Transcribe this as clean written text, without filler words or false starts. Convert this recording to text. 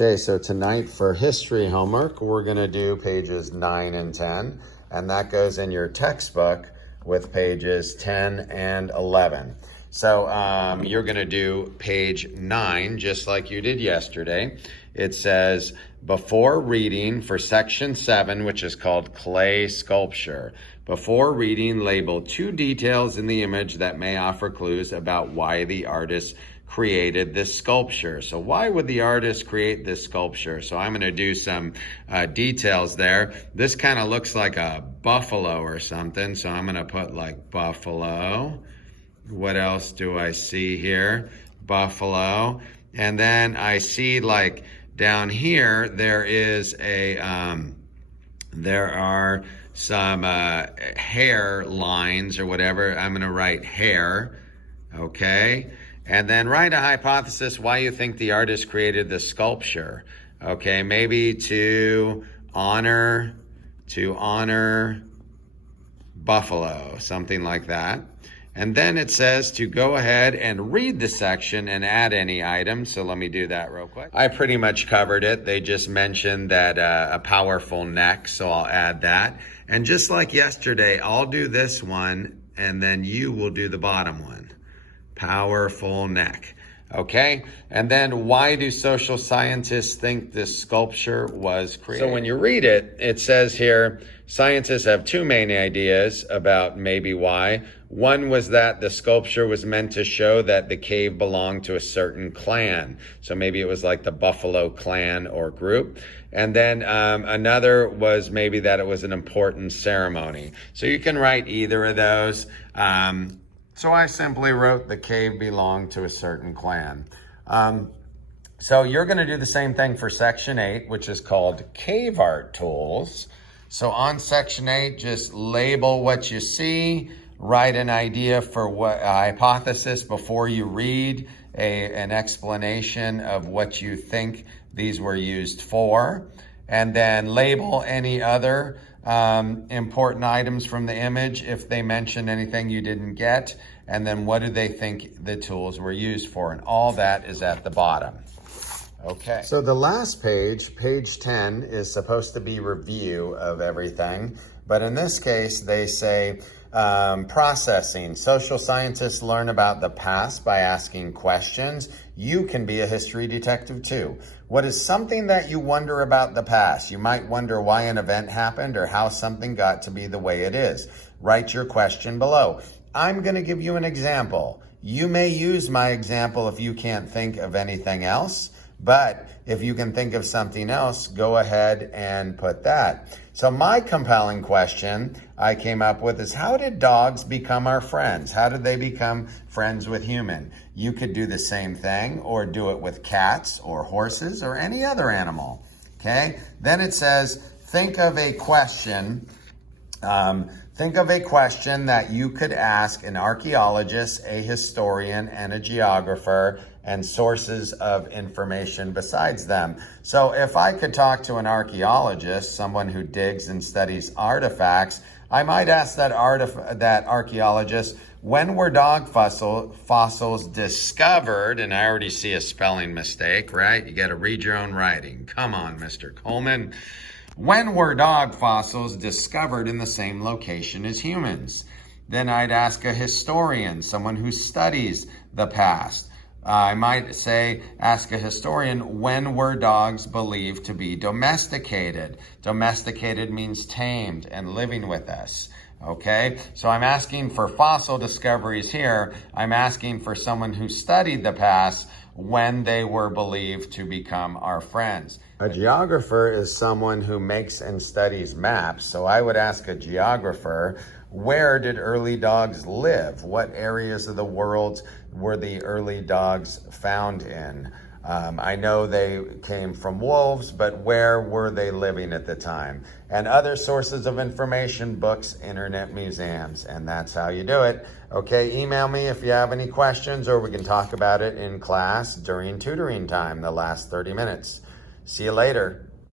Okay, so tonight for history homework, we're going to do pages 9 and 10, and that goes in your textbook with pages 10 and 11. So you're going to do page 9, just like you did yesterday. It says, before reading for section 7, which is called clay sculpture, before reading, label 2 details in the image that may offer clues about why the artist created this sculpture. So why would the artist create this sculpture? So I'm going to do some details there. This kind of looks like a buffalo or something. So I'm going to put like buffalo. What else do I see here? Buffalo. And then I see like down here, there is a, there are some hair lines or whatever. I'm going to write hair. Okay. And then write a hypothesis why you think the artist created the sculpture. Okay, maybe to honor buffalo, something like that. And then it says to go ahead and read the section and add any items. So let me do that real quick. I pretty much covered it. They just mentioned that a powerful neck, so I'll add that. And just like yesterday, I'll do this one and then you will do the bottom one. Powerful neck. Okay, and then why do social scientists think this sculpture was created? So when you read it, it says here, scientists have 2 main ideas about maybe why. One was that the sculpture was meant to show that the cave belonged to a certain clan. So maybe it was like the Buffalo clan or group. And then another was maybe that it was an important ceremony. So you can write either of those. So I simply wrote the cave belonged to a certain clan. So you're going to do the same thing for section 8, which is called cave art tools. So on section 8, just label what you see, write an idea for what a hypothesis before you read, an explanation of what you think these were used for, and then label any other important items from the image if they mention anything you didn't get, and then what do they think the tools were used for, and all that is at the bottom. Okay. So the last page, page 10, is supposed to be review of everything, but in this case they say processing. Social scientists learn about the past by asking questions. You can be a history detective too. What is something that you wonder about the past? You might wonder why an event happened or how something got to be the way it is. Write your question below. I'm going to give you an example. You may use my example if you can't think of anything else, but if you can think of something else, go ahead and put that. So my compelling question I came up with is, how did dogs become our friends? How did they become friends with humans? You could do the same thing or do it with cats or horses or any other animal. Okay. Then it says, think of a question. Think of a question that you could ask an archaeologist, a historian, and a geographer, and sources of information besides them. So if I could talk to an archaeologist, someone who digs and studies artifacts, I might ask that archaeologist, when were dog fossils discovered? And I already see a spelling mistake, right? You got to read your own writing. Come on, Mr. Coleman. When were dog fossils discovered in the same location as humans? Then I'd ask a historian, someone who studies the past. I might say, ask a historian, when were dogs believed to be domesticated? Domesticated means tamed and living with us. Okay, so I'm asking for fossil discoveries here. I'm asking for someone who studied the past when they were believed to become our friends. A geographer is someone who makes and studies maps. So I would ask a geographer, where did early dogs live? What areas of the world were the early dogs found in? I know they came from wolves, but where were they living at the time? And other sources of information, books, internet, museums, and that's how you do it. Okay, email me if you have any questions, or we can talk about it in class during tutoring time, the last 30 minutes. See you later.